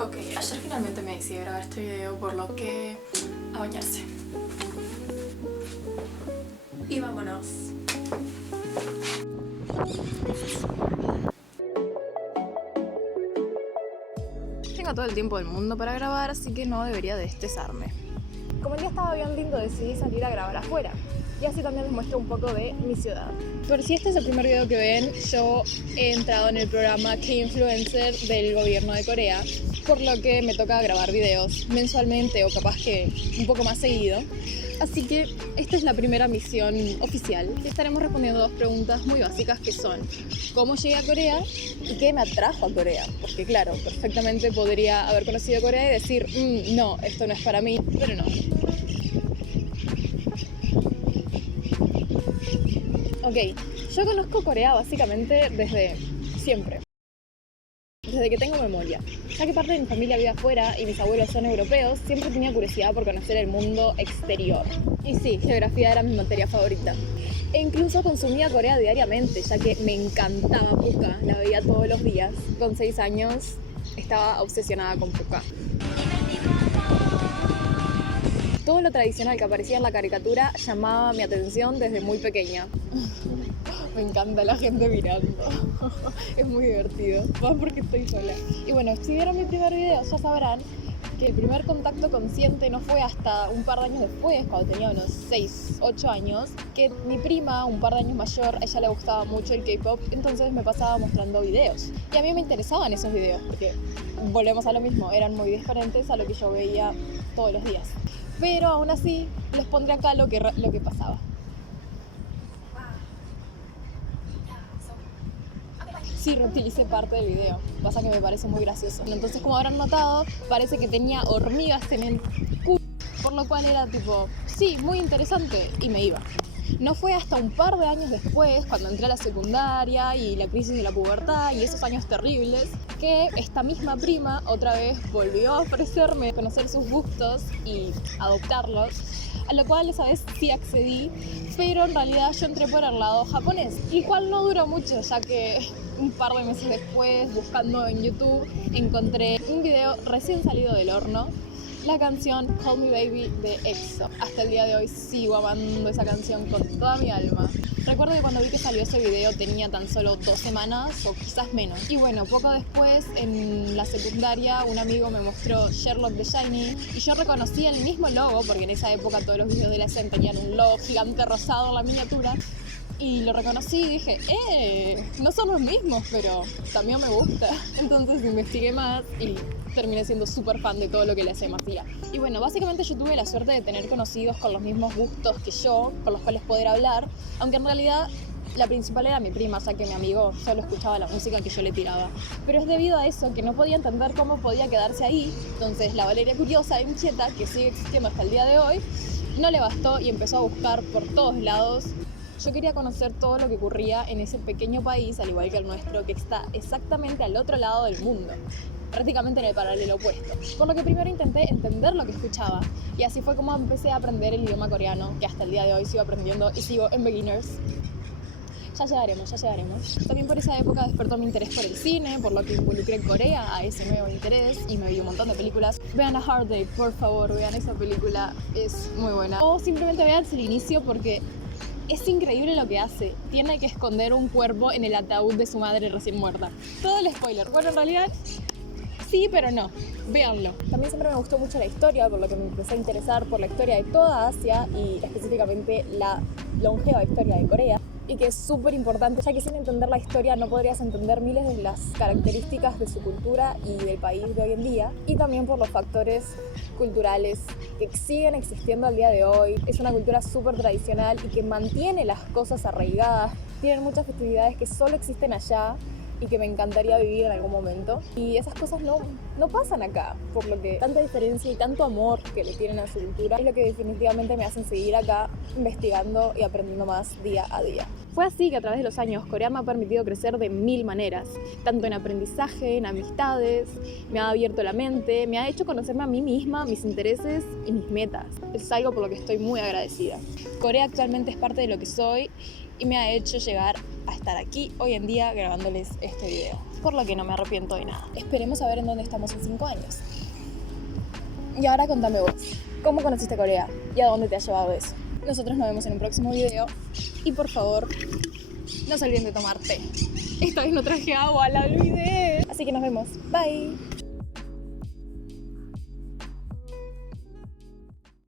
Ok, ayer finalmente me decidí a grabar este video, por lo que a bañarse. Y vámonos. Tengo todo el tiempo del mundo para grabar, así que no debería de estresarme. Como el día estaba bien lindo, decidí salir a grabar afuera. Y así también les muestro un poco de mi ciudad. Por si este es el primer video que ven, yo he entrado en el programa K-Influencer del gobierno de Corea, por lo que me toca grabar videos mensualmente o capaz que un poco más seguido. Así que esta es la primera misión oficial. Estaremos respondiendo dos preguntas muy básicas que son: ¿cómo llegué a Corea? ¿Y qué me atrajo a Corea? Porque claro, perfectamente podría haber conocido Corea y decir, no, esto no es para mí, pero no. Ok, yo conozco Corea básicamente desde siempre. Desde que tengo memoria. Ya que parte de mi familia vive afuera y mis abuelos son europeos, siempre tenía curiosidad por conocer el mundo exterior. Y sí, geografía era mi materia favorita. E incluso consumía Corea diariamente, ya que me encantaba Puka, la veía todos los días. Con 6 años estaba obsesionada con Puka. Todo lo tradicional que aparecía en la caricatura llamaba mi atención desde muy pequeña. Me encanta la gente mirando. Es muy divertido. Más porque estoy sola. Y bueno, si vieron mi primer video ya sabrán que el primer contacto consciente no fue hasta un par de años después, cuando tenía unos 6, 8 años, que mi prima, un par de años mayor, a ella le gustaba mucho el K-pop, entonces me pasaba mostrando videos. Y a mí me interesaban esos videos, porque volvemos a lo mismo, eran muy diferentes a lo que yo veía todos los días. Pero aún así, les pondré acá lo que pasaba. Sí, reutilicé parte del video, pasa que me parece muy gracioso. Entonces, como habrán notado, parece que tenía hormigas en el culo, por lo cual era tipo, sí, muy interesante, y me iba. No fue hasta un par de años después, cuando entré a la secundaria y la crisis de la pubertad y esos años terribles, que esta misma prima otra vez volvió a ofrecerme conocer sus gustos y adoptarlos, a lo cual esa vez sí accedí, pero en realidad yo entré por el lado japonés, el cual no duró mucho, ya que un par de meses después, buscando en YouTube, encontré un video recién salido del horno, la canción Call Me Baby de EXO. Hasta el día de hoy sigo amando esa canción con toda mi alma. Recuerdo que cuando vi que salió ese video tenía tan solo 2 semanas o quizás menos. Y bueno, poco después en la secundaria un amigo me mostró Sherlock de SHINee y yo reconocí el mismo logo, porque en esa época todos los videos de la SEM tenían un logo gigante rosado en la miniatura. Y lo reconocí y dije, no son los mismos, pero también me gusta. Entonces investigué más y terminé siendo súper fan de todo lo que la SEM hacía. Y bueno, básicamente yo tuve la suerte de tener conocidos con los mismos gustos que yo, con los cuales poder hablar, aunque en realidad la principal era mi prima, o sea que mi amigo solo escuchaba la música que yo le tiraba. Pero es debido a eso que no podía entender cómo podía quedarse ahí. Entonces la Valeria curiosa e inquieta, que sigue existiendo hasta el día de hoy, no le bastó y empezó a buscar por todos lados. Yo quería conocer todo lo que ocurría en ese pequeño país, al igual que el nuestro, que está exactamente al otro lado del mundo, prácticamente en el paralelo opuesto. Por lo que primero intenté entender lo que escuchaba, y así fue como empecé a aprender el idioma coreano, que hasta el día de hoy sigo aprendiendo y sigo en beginners. Ya llegaremos, ya llegaremos. También por esa época despertó mi interés por el cine, por lo que involucré Corea a ese nuevo interés y me vi un montón de películas. Vean A Hard Day, por favor, vean esa película, es muy buena. O simplemente vean el inicio porque es increíble lo que hace. Tiene que esconder un cuerpo en el ataúd de su madre recién muerta. Todo el spoiler. Bueno, en realidad sí, pero no. Véanlo. También siempre me gustó mucho la historia, por lo que me empecé a interesar por la historia de toda Asia y específicamente la longeva historia de Corea. Y que es súper importante, ya que sin entender la historia no podrías entender miles de las características de su cultura y del país de hoy en día, y también por los factores culturales que siguen existiendo al día de hoy. Es una cultura súper tradicional y que mantiene las cosas arraigadas. Tienen muchas festividades que solo existen allá y que me encantaría vivir en algún momento. Y esas cosas no pasan acá, por lo que tanta diferencia y tanto amor que le tienen a su cultura es lo que definitivamente me hacen seguir acá investigando y aprendiendo más día a día. Fue así que a través de los años Corea me ha permitido crecer de 1000 maneras, tanto en aprendizaje, en amistades, me ha abierto la mente, me ha hecho conocerme a mí misma, mis intereses y mis metas. Es algo por lo que estoy muy agradecida. Corea actualmente es parte de lo que soy y me ha hecho llegar a estar aquí hoy en día grabándoles este video. por lo que no me arrepiento de nada. Esperemos a ver en dónde estamos en 5 años. Y ahora contame vos, ¿cómo conociste Corea? ¿Y a dónde te ha llevado eso? Nosotros nos vemos en un próximo video. Y por favor, no se olviden de tomar té. Esta vez no traje agua, la olvidé. Así que nos vemos. Bye.